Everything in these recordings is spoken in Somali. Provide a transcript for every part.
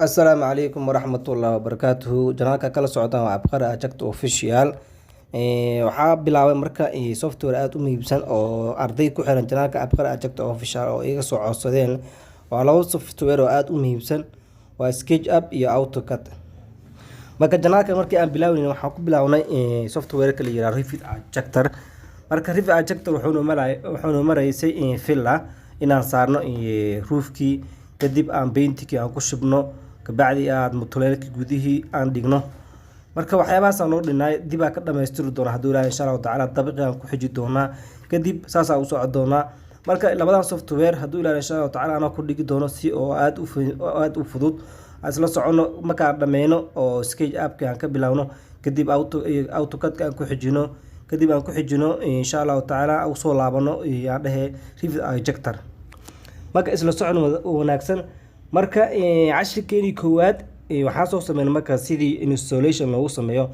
Asalaamu calaykum waraxmatullaahi wabarakaatuhu. Janaalka kala socdaan waa Abqari Ajagta Official. Waxaa bilaabay marka software aad u muhiimsan oo arday ku xiran janaalka Abqari Ajagta Official oo iga soo codsadeen. Waa labo software oo aad u muhiimsan, waa SketchUp iyo AutoCAD. Marka janaalka markii aan bilaawayna waxaan ku bilawnay software kala yiraahdo Revit Ajagtar. Marka Revit Ajagtar wuxuu maraysay villa inaan saarno roofkii, kadib aan paintkii aan ku shubno, kabacdi aad mutuleelkii gudihii aan dhigno. Marka waxyaabahaas aan noo dhinay dib aan ka dhamaystiri doona hadduu ilaahay insha Allah tacaala dabiqi aan ku xiji doonaa, kadib saas aan u socon doonaa. Marka labadan software hadduu ilaahay insha Allah tacaala aan ku dhigi doono si oo aad u fudud isla socono. Marka aan dhameyno oo SketchUp aan ka bilaawno, kadib AutoCAD aan ku xijino, kadib aan ku xijino insha Allah tacaala u soo laabano aan dhahay Revit Ajagtar. marka isla socon wanaagsan. Marka cashirkeeni koowaad waxaan soo sameynay marka sidii installation loogu sameeyo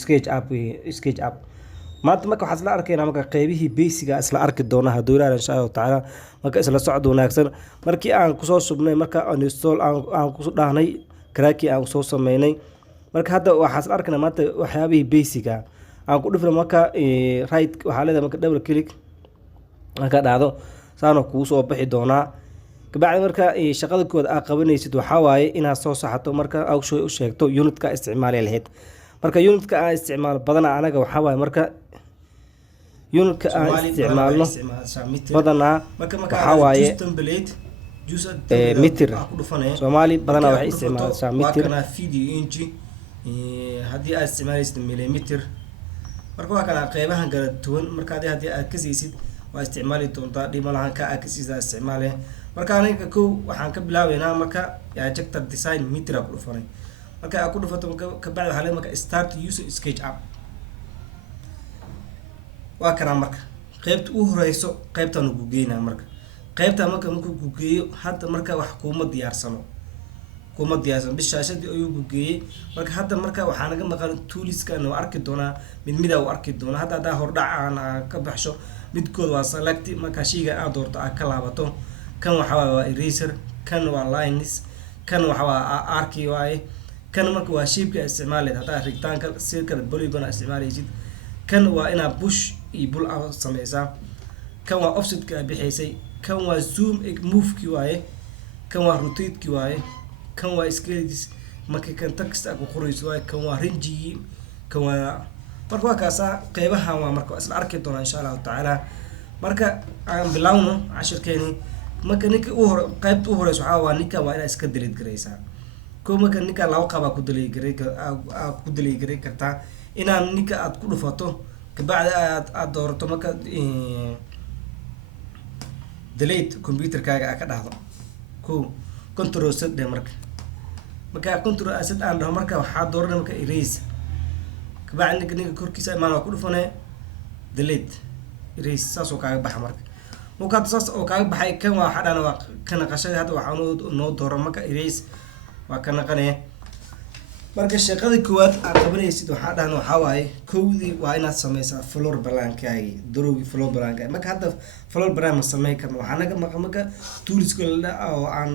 SketchUp. maanta marka waxaan isla arkaynaa marka qaybihii basic isla arki doona hadduu ilaahay insha Allah tacaala. Marka isla socod wanaagsan markii aan ku soo shubnay, marka install aan ku dhahnay cracky aan soo sameynay. marka hadda waxaan isla arkaynaa maanta waxyaabihii basic aan ku dhifno. marka right waxaa leedahay marka double click marka dhacdo saano kuu soo bixi doonaa. kabacdi marka shaqada kooda aad qabanaysid waxaa waaye inaad soo saxato marka aad u sheegto unitka isticmaali lahayd. marka unitka aan isticmaal badanaa anaga waxaa waaye marka unitka aan isticmaalno badanaa waxaa waaye mitir. Soomaali badanaa waxay isticmaalaysaa mitir. haddii aad isticmaalaysid millimeter. marka waa kana qeybahan kala duwan. marka haddii aad ka siisid waa isticmaali doontaa dhimalahan ka akisiisa isticmaale. marka aniga kow waxaan ka bilaabeynaa marka Ajagtar design meter ku dhufanay. marka aad ku dhufato ka bacdi waxaa leedahay marka start using SketchUp. waa kana marka qaybta u horeyso qaybtan ugu geynaa. marka qaybta marka ku geeyo hadda marka wax kuma diyaarsan bishaashadii ayuu ku geeyay. marka hadda marka waxaa naga maqan toolskan oo arki doonaa mid u arki doonaa. hadda hordhac aan ka baxsho midkood waa select. marka shayga aad doorto aad ka laabato, kan waxa waa eraser, kan waa lines, kan waxa waa arki waaye, kan marka waa shape-ka isticmaaleed hadda rectangle, circle, polygon isticmaalaysid. kan waa inaa push iyo pull out sameysaa. kan waa offset-ka bixaysay, kan waa zoom move-ki waaye, kan waa rotate-ki waaye, kan waa scale marka kan text ku qorayso waaye, kan waa range, kan waa marka waa kaasa qeybahan waa marka isla arki doona insha Allah tacaala. marka aan bilaawno cashirkeeni. marka ninka qaybta u horeyso waxaa waa ninka waa inaad iska delete gareysaa. marka ninka laba qaab ku delete garay kartaa. inaan ninka aad ku dhufato kabacdi aad doorato marka delete computerkaaga aad ka dhahdo control z marka control z aan dhaho marka waxaa dooranay marka erase. kabacdi ninka korkiisa imaan waa ku dhufanay delete erase. saas oo kaaga baxa marka saas oo kaaga baxay. kan waa xadhan waa ka naqashada. hadda waxaa noo dooran marka erase waa ka naqanaya. marka shaqada koowaad aad qabanaysid waxaa dhahan waxaa waaye kowdii waa inaad sameysaa floor plan-kaagi, darowgi floor plan-kaagi. marka hadda floor plan ma sameyn karno, waxaa naga maqan marka toolska oo aan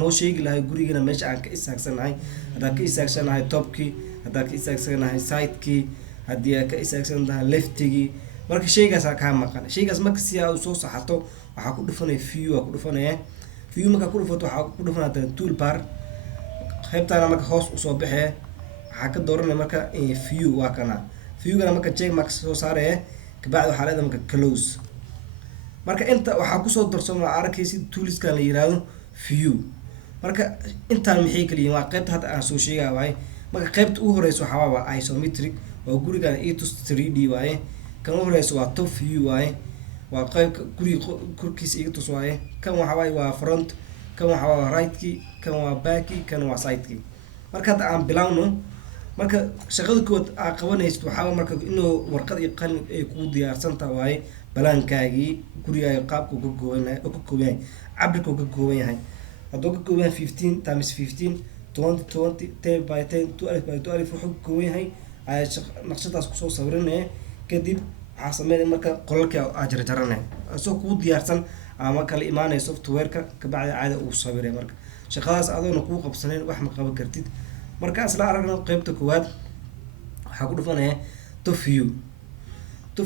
noo sheegi lahay gurigana meesha aan ka isaagsanahay. haddaan ka isaagsanahay topkii, haddaan ka isaagsanahay sidekii, haddii aad ka isaagsanahay leftigii. marka shaygaas kaa maqan. shaygaas marka si aad soo saxato waxaa ku dhufanaya view ku dhufanaya. view marka ku dhufato waxaa ku dhufanaya toolbar. qaybtana marka hoos usoo baxee waxaa ka dooranaya marka view. waa kana viewgana marka check mark soo saaraya. kabacdi waxaa leedahay marka close. marka inta waxaa kusoo darsan waa arkaysid toolskan la yiraahdo view. marka intaan maxay kaliya waa qaybta hadda aan soo sheegay waaye. marka qaybta ugu horeyso waxaa waa isometric, waa gurigan etos 3D waaye. kan ugu horeyso waa top view waaye, waa qaybka guriga korkiisa iga tus waaye. kan waxa waaye waa front, kan waxa waa right-ki, kan waa back-ki, kan waa side-ki. marka hadda aan bilaawno. marka shaqada kood aad qabanaysid waxaa marka inuu warqad iyo qalin ay kugu diyaarsantahay waaye balaankaagii gurigaaga qaabka ka kooban yahay, cabirka ka kooban yahay. hadduu ka kooban yahay 15 times 15, 20 10 by 10, 12 by 12 wuxuu ka kooban yahay ayaa naqshadaas kusoo sawiranaya. kadib waxaa sameynaya marka qolalka aad jarjaranaya isagoo kugu diyaarsan ama kala imaanaya software-ka. kabacdi caada uu sawiray marka shaqadaas adoona kuu qabsaneyn wax ma qaban kartid. Marka isla aragno qeybta koowaad waxaa ku dhufanaya top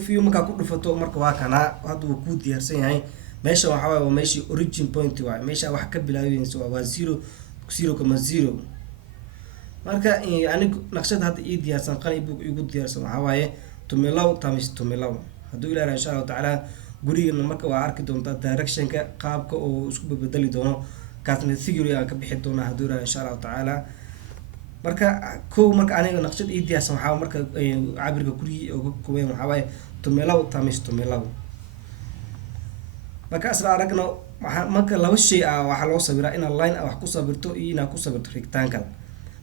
view markaa ku dhufato marka waa kanaa hadda wuu kuu diyaarsan yahay. Meesha waxaa waaye waa meeshii origin point waaye, meesha wax ka bilaabayso waa 0.0. marka anigu naqshad hadda ii diyaarsan qalin book igu diyaarsan waxaa waaye tumilaw times tumilaw. hadduu ilaahay insha allahu tacaala gurigana marka waa arki doontaa directionka qaabka oo isku bedeli doono, kaasna theory aan ka bixi doonaa hadduu ilaahay insha allahu tacaala. marka marka aniga naqshad ii diyaarsan waxaa marka cabirka gurigii oo ka kooban waxaa waaye tumilaw times tumilaw. marka isla aragno marka laba shay waxaa loo sawiraa inaad line wax ku sabirto iyo inaad ku sabirto rectangle.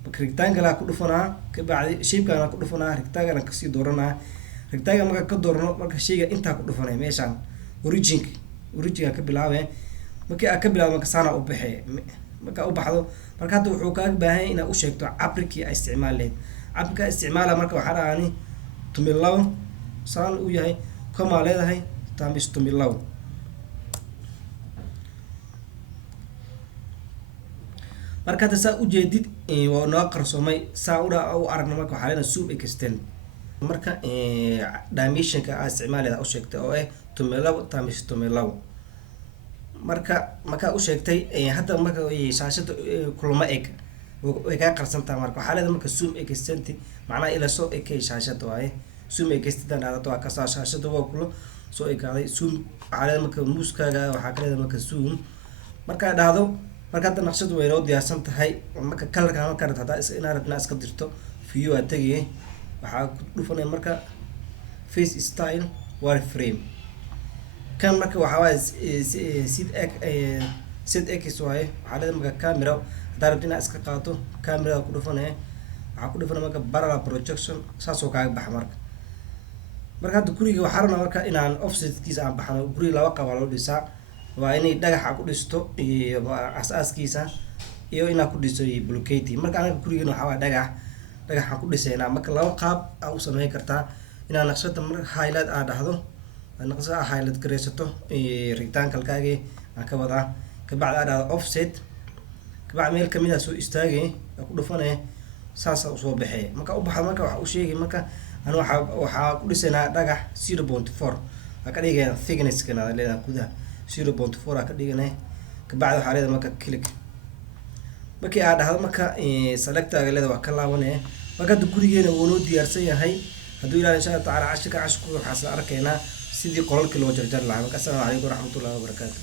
marka rectangle ku dhufanaa kabacdi shape-kana ku dhufanaa, rectangle kasii dooranaa. rectangle marka ka doorno marka shayga intaa ku dhufanay meeshaan origin ka bilaabay. markii aad ka bilaabo marka saana u baxay, marka u baxdo marka hadda wuxuu kaaga baahan yahay inaad u sheegto cabirkii ay isticmaaleed. cabirka isticmaala marka waxaa dhahani tumilaw saan u yahay koma leedahay times tumilaw. marka hadda saa ujeedid waa noo qarsoomay saa u aragna marka waxaa leedahay zoom extend. marka dimensionka aa isticmaaleeda u sheegtay oo tumilaw times tumilaw. markaa u sheegtay hadda marka shaashada kulama eg way kaa qarsantaha. marka waxaa leedahay marka zoom extend macnaha ila soo ekay shaashada waaye. zoom extend dhahdo waa kasaa shaashada waa kula soo ekaaday. zoom waxaa leedahay marka muuskaaga waxaa ka leedahay marka zoom. markaa dhahdo marka hadda naqshadu way noo diyaarsan tahay. marka kalarka marka rabto haddaa inaad rabto inaad iska dirto view aa tegaya waxaa ku dhufanaya marka face style wireframe. kan marka waxaa waaye set x waaye. waxaa leedahay marka camera haddaa rabto inaad iska qaato camerada ku dhufanaya. waxaa ku dhufanaya marka parallel projection saasoo kaaga baxa. marka hadda guriga waxaa rabnaa marka inaan offsetkiisa aan baxno. guriga laba qaab loo dhisaa, waa inay dhagaxa ku dhisto iyo asaaskiisa iyo inaad ku dhiso blockade. marka anaga gurigana waxaa waaye dhagaxaan ku dhisaynaa. marka laba qaab aa u sameyn kartaa. inaad naqshada marka highlight aa dhahdo, naqshada aa highlight gareysato rectangle-kaagi aan ka wadaa, kabacdi aa dhahdo offset, kabacdi meel kamid a soo istaagay aa ku dhufanaya saasa usoo baxeey. marka u baxda marka waxa u sheegay marka ani waxaa ku dhisaynaa dhagax 0.4 aa ka dhigaya thickness-kana leedahay gudaha 0.4 aa ka dhiganay. kabacdi waxaa leedahay marka click. markii aa dhahdo marka selectaaga leedahay waa ka laabanaya. marka hadda gurigeena wuu noo diyaarsan yahay. hadduu ilaahay insha allahu tacaala cashirka waxaa isla arkaynaa sidii qolalkii loo jarjar lahaa. marka assalaamu calaykum waraxmatullahi wabarakaatu.